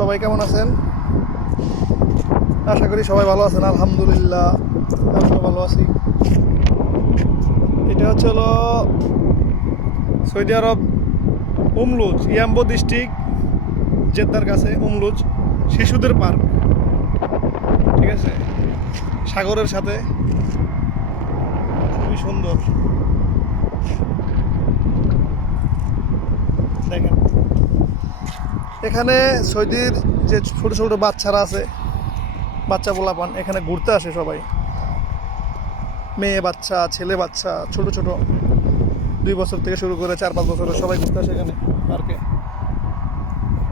সবাই কেমন আছেন? আশা করি সবাই ভালো আছেন। আলহামদুলিল্লাহ আমিও ভালো আছি। এটা হচ্ছে হলো সৌদি আরব উমলুজ, ইয়াম্বো ডিস্ট্রিক্ট, জেদ্দার কাছে উমলুজ শিশুদের পার্ক। ঠিক আছে, সাগরের সাথে, খুবই সুন্দর। দেখেন এখানে সৌদির যে ছোট ছোট বাচ্চারা আছে, বাচ্চা পোলাপান এখানে ঘুরতে আসে সবাই। মেয়ে বাচ্চা, ছেলে বাচ্চা, ছোট ছোট 2 বছর থেকে শুরু করে 4-5 বছরের সবাই ঘুরতে আসে এখানে পার্কে।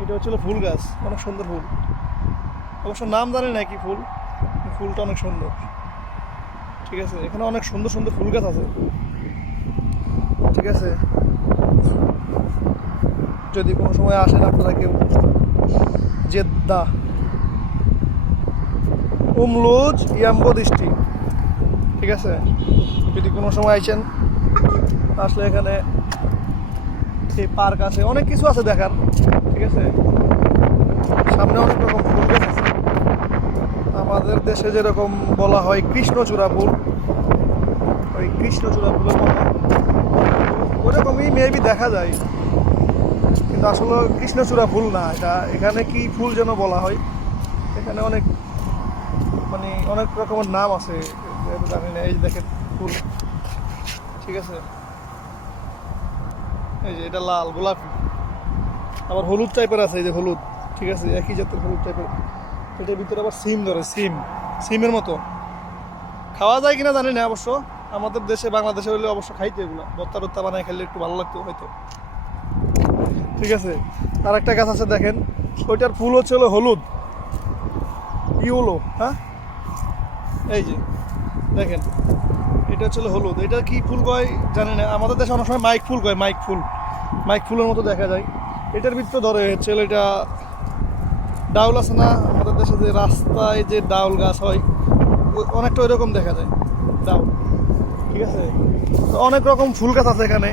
এটা হচ্ছিল ফুল গাছ, অনেক সুন্দর ফুল। অবশ্য নাম জানি না কি ফুল, ফুলটা অনেক সুন্দর। ঠিক আছে, এখানে অনেক সুন্দর সুন্দর ফুল গাছ আছে। ঠিক আছে, যদি কোনো সময় আসেন আপনারা কেউ, জেদ্দা উমলুজ ইয়াম্বো ডিস্ট্রিক্ট। ঠিক আছে, যদি কোনো সময় আইছেন, আসলে এখানে এই পার্ক আছে, অনেক কিছু আছে দেখার। ঠিক আছে, সামনে অনেক রকম ফুল গাছ আছে। আমাদের দেশে যেরকম বলা হয় কৃষ্ণচূড়া ফুল, ওই কৃষ্ণচূড়া ফুলের মতো ওরকমই মেবি দেখা যায়, কিন্তু আসলে কৃষ্ণচূড়া ফুল না এটা। এখানে কি ফুল যেন বলা হয়, এখানে অনেক অনেক রকমের নাম আছে, জানি না। এই যে দেখেন ফুল, ঠিক আছে, এই যে এটা লাল গোলাপি, আবার হলুদ টাইপের আছে, এই যে হলুদ। ঠিক আছে, একই জাতের হলুদ টাইপের। এটার ভিতরে আবার সিম ধরে, সিমের মতো। খাওয়া যায় কিনা জানি না অবশ্য, আমাদের দেশে বাংলাদেশে হলে অবশ্য খাইতো এগুলো, ভর্তা টর্তা বানায় খেলে একটু ভালো লাগতো হয়তো। ঠিক আছে, আর একটা গাছ আছে দেখেন, ওইটার ফুল হচ্ছে হলো হলুদ, ইউলো। হ্যাঁ, এই যে দেখেন, এটা হচ্ছে হলুদ। এটা কি ফুল কয় জানি না, আমাদের দেশে অনেক সময় মাইক ফুল কয়, মাইক ফুলের মতো দেখা যায়। এটার ভিতরে ধরে হচ্ছে এটা ডাউল আছে না আমাদের দেশে, যে রাস্তায় যে ডাউল গাছ হয়, অনেকটা ওই রকম দেখা যায় ডাউল। ঠিক আছে, তো অনেক রকম ফুল গাছ আছে এখানে।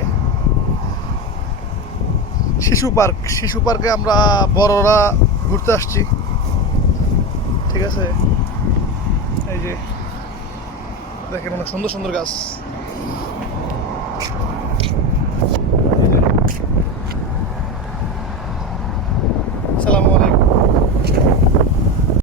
শিশু পার্কে আমরা বড়রা ঘুরতে আসছি। ঠিক আছে, এই যে দেখেন অনেক সুন্দর সুন্দর গাছ।